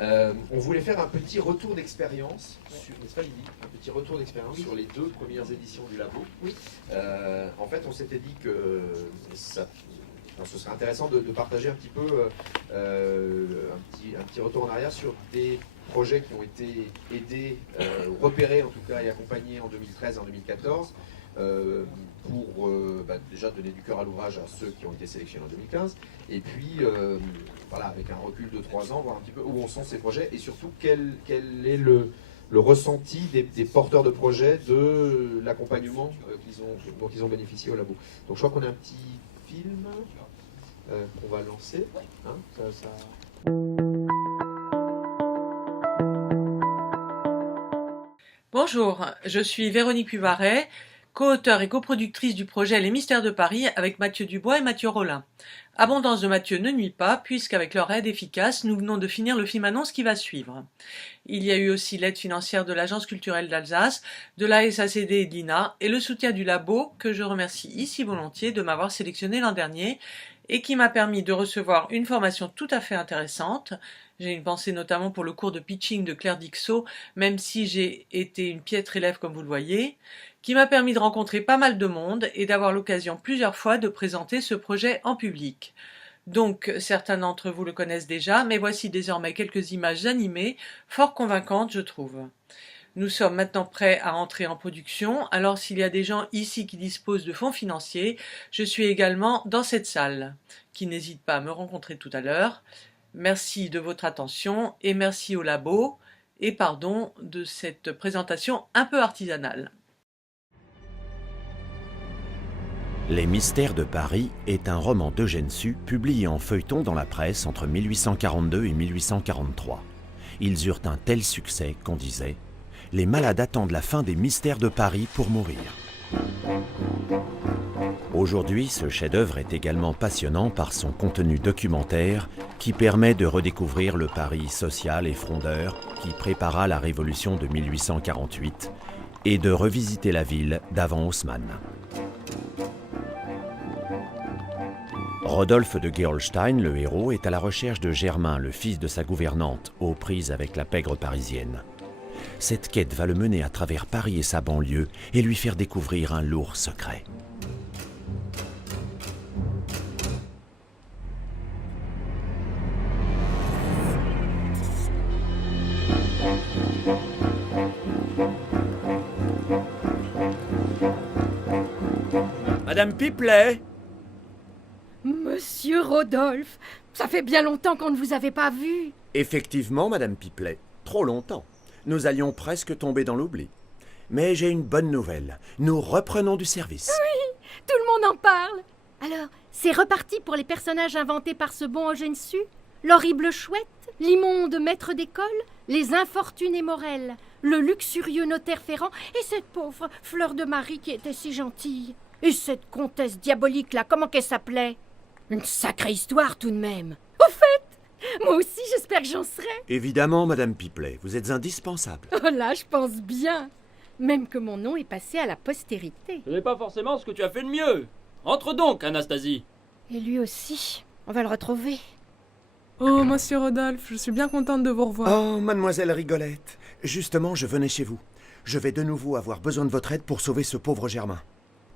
On voulait faire un petit retour d'expérience, n'est-ce pas Lydie? Un petit retour d'expérience sur les 2 premières éditions du labo. Oui. En fait, on s'était dit que ce serait intéressant de partager un petit peu un petit retour en arrière sur des projets qui ont été aidés, repérés en tout cas et accompagnés en 2013 et en 2014 pour déjà donner du cœur à l'ouvrage à ceux qui ont été sélectionnés en 2015 et puis voilà, avec un recul de 3 ans, voir un petit peu où en sont ces projets et surtout quel est le ressenti des porteurs de projets de l'accompagnement dont ils ont bénéficié au labo. Donc je crois qu'on a un petit film qu'on va lancer. Hein, Bonjour, je suis Véronique Puvaret, co-auteure et coproductrice du projet Les Mystères de Paris avec Mathieu Dubois et Mathieu Rollin. Abondance de Mathieu ne nuit pas, puisqu'avec leur aide efficace, nous venons de finir le film annonce qui va suivre. Il y a eu aussi l'aide financière de l'Agence culturelle d'Alsace, de la SACD et de l'INA, et le soutien du labo, que je remercie ici volontiers de m'avoir sélectionné l'an dernier, et qui m'a permis de recevoir une formation tout à fait intéressante. J'ai une pensée notamment pour le cours de pitching de Claire Dixot, même si j'ai été une piètre élève comme vous le voyez, qui m'a permis de rencontrer pas mal de monde et d'avoir l'occasion plusieurs fois de présenter ce projet en public. Donc, certains d'entre vous le connaissent déjà, mais voici désormais quelques images animées, fort convaincantes je trouve. Nous sommes maintenant prêts à entrer en production, alors s'il y a des gens ici qui disposent de fonds financiers, je suis également dans cette salle, qui n'hésite pas à me rencontrer tout à l'heure. Merci de votre attention et merci au labo, et pardon de cette présentation un peu artisanale. Les Mystères de Paris est un roman d'Eugène Sue publié en feuilleton dans la presse entre 1842 et 1843. Ils eurent un tel succès qu'on disait « Les malades attendent la fin des Mystères de Paris pour mourir ». Aujourd'hui, ce chef-d'œuvre est également passionnant par son contenu documentaire qui permet de redécouvrir le Paris social et frondeur qui prépara la Révolution de 1848 et de revisiter la ville d'avant Haussmann. Rodolphe de Gerolstein, le héros, est à la recherche de Germain, le fils de sa gouvernante, aux prises avec la pègre parisienne. Cette quête va le mener à travers Paris et sa banlieue et lui faire découvrir un lourd secret. Madame Pipelet! Monsieur Rodolphe, ça fait bien longtemps qu'on ne vous avait pas vu. Effectivement, Madame Pipelet, trop longtemps. Nous allions presque tomber dans l'oubli. Mais j'ai une bonne nouvelle. Nous reprenons du service. Oui, tout le monde en parle. Alors, c'est reparti pour les personnages inventés par ce bon Eugène Sue? L'horrible chouette, l'immonde maître d'école, les infortunés Morel, le luxurieux notaire Ferrand et cette pauvre Fleur de Marie qui était si gentille. Et cette comtesse diabolique là, comment qu'elle s'appelait? Une sacrée histoire tout de même. Au fait, moi aussi j'espère que j'en serai. Évidemment, Madame Pipelet, vous êtes indispensable. Oh là, je pense bien. Même que mon nom est passé à la postérité. Ce n'est pas forcément ce que tu as fait de mieux. Entre donc, Anastasie. Et lui aussi, on va le retrouver. Oh, monsieur Rodolphe, je suis bien contente de vous revoir. Oh, mademoiselle Rigolette, justement, je venais chez vous. Je vais de nouveau avoir besoin de votre aide pour sauver ce pauvre Germain.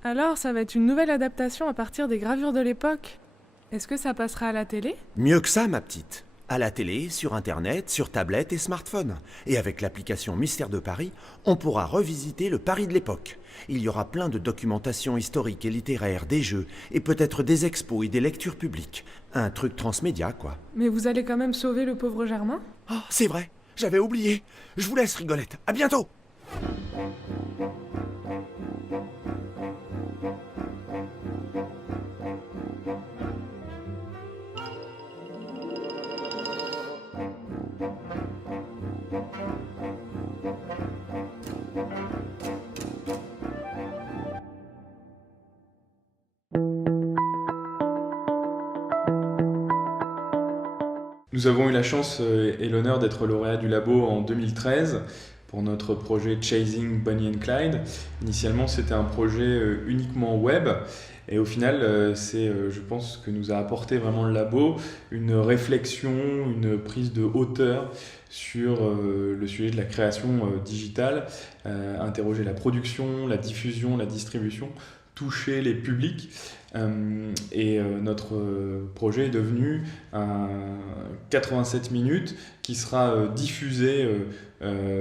Alors, ça va être une nouvelle adaptation à partir des gravures de l'époque. Est-ce que ça passera à la télé? Mieux que ça, ma petite. À la télé, sur Internet, sur tablette et smartphone. Et avec l'application Mystères de Paris, on pourra revisiter le Paris de l'époque. Il y aura plein de documentation historique et littéraire, des jeux, et peut-être des expos et des lectures publiques. Un truc transmédia, quoi. Mais vous allez quand même sauver le pauvre Germain? Oh, c'est vrai, j'avais oublié. Je vous laisse, Rigolette. À bientôt! Nous avons eu la chance et l'honneur d'être lauréat du labo en 2013 pour notre projet Chasing Bonnie and Clyde. Initialement, c'était un projet uniquement web. Et au final, c'est, je pense, ce que nous a apporté vraiment le labo, une réflexion, une prise de hauteur sur le sujet de la création digitale, interroger la production, la diffusion, la distribution, toucher les publics. Notre projet est devenu un 87 minutes qui sera diffusé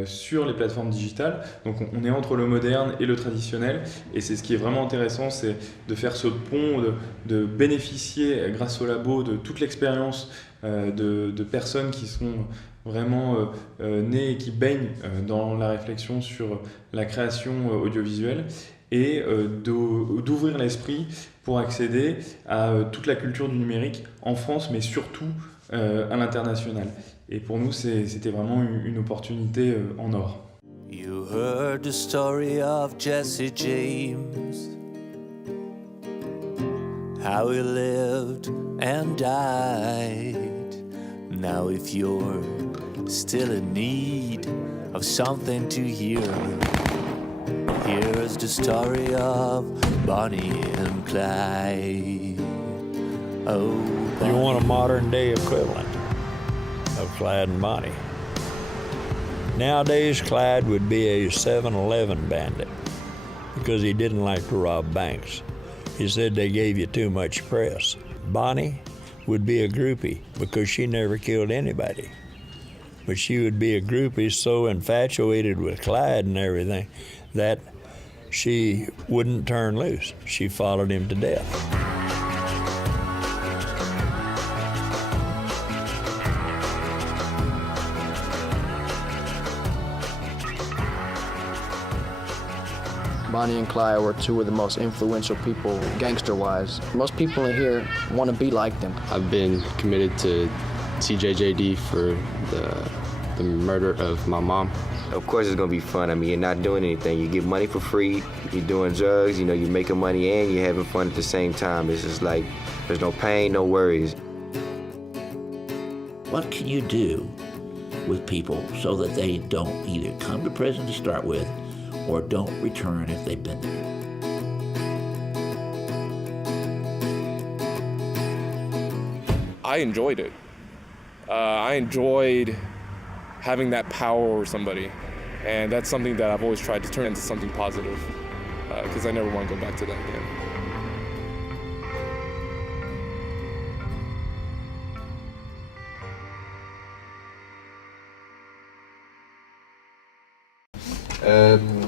sur les plateformes digitales. Donc on est entre le moderne et le traditionnel, et c'est ce qui est vraiment intéressant, c'est de faire ce pont, de bénéficier grâce au labo de toute l'expérience de personnes qui sont vraiment nées et qui baignent dans la réflexion sur la création audiovisuelle, et d'ouvrir l'esprit pour accéder à toute la culture du numérique en France, mais surtout à l'international. Et pour nous, c'était vraiment une opportunité en or. You heard the story of Jesse James, how he lived and died. Now if you're still in need of something to hear, here's the story of Bonnie and Clyde. Oh, you want a modern day equivalent of Clyde and Bonnie. Nowadays, Clyde would be a 7-Eleven bandit because he didn't like to rob banks. He said they gave you too much press. Bonnie would be a groupie because she never killed anybody. But she would be a groupie so infatuated with Clyde and everything that she wouldn't turn loose. She followed him to death. Bonnie and Clyde were two of the most influential people, gangster-wise. Most people in here want to be like them. I've been committed to CJJD for the murder of my mom. Of course it's gonna be fun. I mean, you're not doing anything. You get money for free, you're doing drugs, you're making money and you're having fun at the same time. It's just like, there's no pain, no worries. What can you do with people so that they don't either come to prison to start with or don't return if they've been there? I enjoyed it. I enjoyed having that power over somebody, and that's something that I've always tried to turn into something positive, because I never want to go back to that again.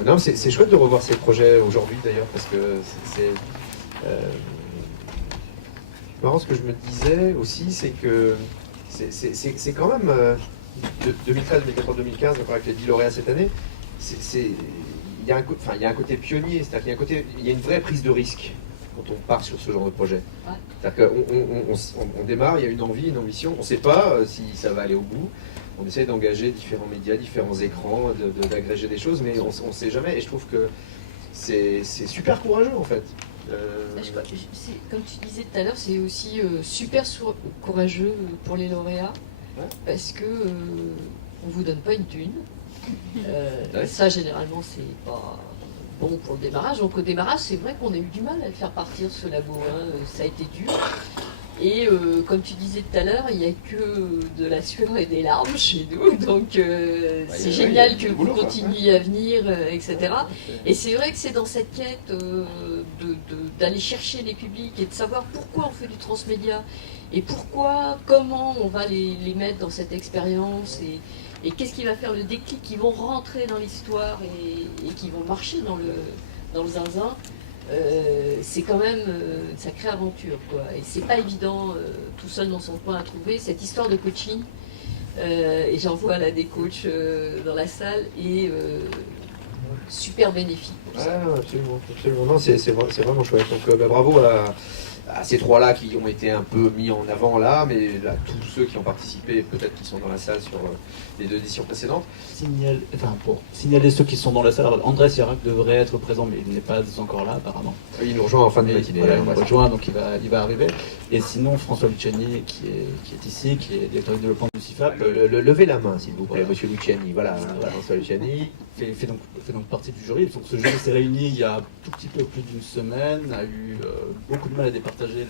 Non, c'est chouette de revoir ces projets aujourd'hui d'ailleurs, parce que c'est marrant. Ce que je me disais aussi, c'est que c'est quand même 2013, 2014, 2015, encore avec les 10 lauréats cette année, il y a un côté pionnier, c'est-à-dire qu'il y a une vraie prise de risque quand on part sur ce genre de projet. Ouais. C'est-à-dire qu'on démarre, il y a une envie, une ambition, on ne sait pas si ça va aller au bout. On essaie d'engager différents médias, différents écrans, d'agréger des choses, mais on ne sait jamais. Et je trouve que c'est super courageux en fait. Comme tu disais tout à l'heure, c'est aussi super courageux pour les lauréats, ouais. Parce que on vous donne pas une thune. Ouais. Ça généralement c'est pas bon pour le démarrage. Donc au démarrage c'est vrai qu'on a eu du mal à le faire partir ce labo, hein. Ça a été dur. Et comme tu disais tout à l'heure, il n'y a que de la sueur et des larmes chez nous, donc c'est génial que vous continuiez à venir, etc. Et c'est vrai que c'est dans cette quête d'aller chercher les publics et de savoir pourquoi on fait du transmédia et comment on va les mettre dans cette expérience et qu'est-ce qui va faire le déclic, qui vont rentrer dans l'histoire et qui vont marcher dans le zinzin. C'est quand même une sacrée aventure, quoi. Et c'est pas évident tout seul dans son coin à trouver cette histoire de coaching. Et j'en vois là des coachs dans la salle et super bénéfique pour ça. Ah, absolument. Non, c'est vraiment chouette. Donc bravo à ces trois-là qui ont été un peu mis en avant là, mais là, tous ceux qui ont participé, peut-être qui sont dans la salle sur les 2 éditions précédentes. Pour signaler ceux qui sont dans la salle, Andrés Yarak devrait être présent, mais il n'est pas encore là apparemment. Oui, il nous rejoint en fin de matinée. Voilà, il nous rejoint, donc il va arriver. Et sinon, François Luciani, qui est ici, qui est directeur de développement du CIFAP. Levez la main, s'il vous plaît, Voilà. monsieur Luciani. Voilà, François Luciani. Fait donc partie du jury. Donc ce jury s'est réuni il y a un tout petit peu plus d'une semaine, a eu beaucoup de mal à départager.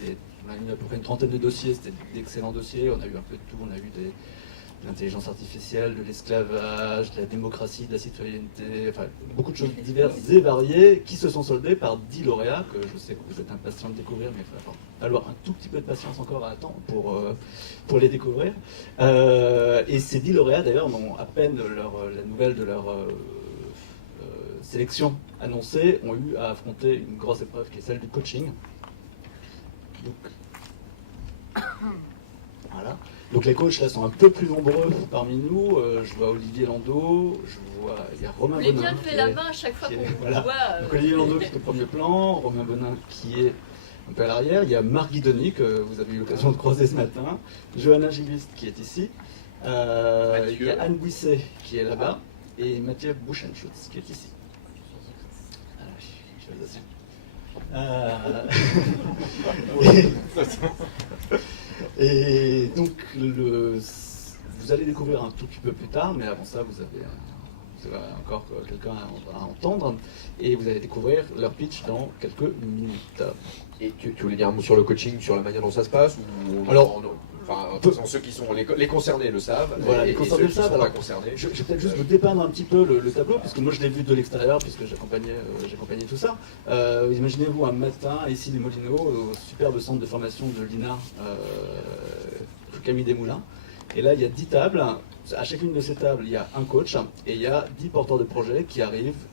On a eu à peu près une trentaine de dossiers, c'était d'excellents dossiers. On a eu un peu de tout, on a eu de l'intelligence artificielle, de l'esclavage, de la démocratie, de la citoyenneté, enfin beaucoup de choses diverses et variées qui se sont soldées par 10 lauréats que je sais que vous êtes impatients de découvrir, mais il va falloir un tout petit peu de patience encore à attendre pour les découvrir. Et ces 10 lauréats d'ailleurs n'ont à peine la nouvelle de leur sélection annoncée, ont eu à affronter une grosse épreuve qui est celle du coaching. Donc, voilà. Donc les coachs là sont un peu plus nombreux parmi nous. Je vois Olivier Landau, il y a Romain Bonin. Vous voulez bien lever la main à chaque fois qu'on voilà. voit. Donc Olivier Landau qui est au premier plan, Romain Bonin qui est un peu à l'arrière. Il y a Marc Guidoni que vous avez eu l'occasion de croiser ce matin, Johanna Giliste qui est ici, il y a Anne Bouisset qui est là-bas et Mathieu Bouchenschutz qui est ici. Et donc, vous allez découvrir un tout petit peu plus tard, mais avant ça, vous avez encore quelqu'un à entendre, et vous allez découvrir leur pitch dans quelques minutes. Et tu voulais dire un mot sur le coaching, sur la manière dont ça se passe ou Alors, ceux qui sont les concernés le savent. Voilà, les concernés le savent. Pas concernés. Je vais peut-être juste vous dépeindre un petit peu le tableau, puisque moi je l'ai vu de l'extérieur, puisque j'accompagnais tout ça. Imaginez-vous un matin, ici les Molineaux, au superbe centre de formation de l'INA, Camille Desmoulins. Et là, il y a 10 tables. À chacune de ces tables, il y a un coach, et il y a 10 porteurs de projets qui arrivent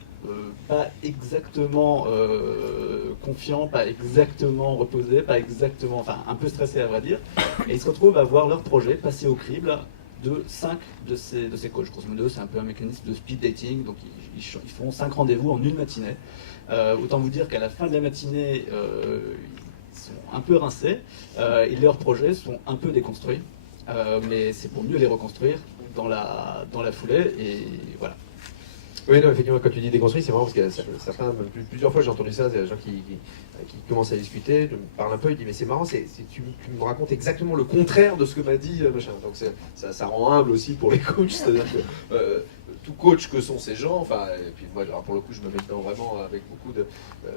pas exactement confiants, pas exactement reposés, enfin un peu stressés à vrai dire, et ils se retrouvent à voir leur projet passer au crible de 5 de ces coachs. Grosso modo, c'est un peu un mécanisme de speed dating, donc ils font 5 rendez-vous en une matinée. Autant vous dire qu'à la fin de la matinée, ils sont un peu rincés, et leurs projets sont un peu déconstruits, mais c'est pour mieux les reconstruire dans la foulée, et voilà. Oui, non, effectivement, quand tu dis déconstruit, c'est marrant parce que certains, plusieurs fois j'ai entendu ça, c'est des gens qui commencent à discuter, me parlent un peu, ils disent mais c'est marrant, tu me racontes exactement le contraire de ce que m'a dit machin. Donc ça rend humble aussi pour les coachs, c'est-à-dire que tout coach que sont ces gens, enfin, et puis moi, alors pour le coup, je me mets dedans vraiment avec beaucoup de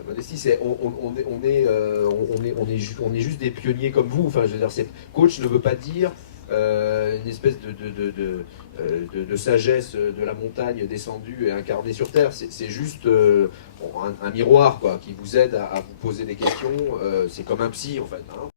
modestie, on est juste des pionniers comme vous, enfin, je veux dire, coach ne veut pas dire une espèce de sagesse de la montagne descendue et incarnée sur Terre. C'est juste un miroir quoi, qui vous aide à vous poser des questions. C'est comme un psy en fait. Hein.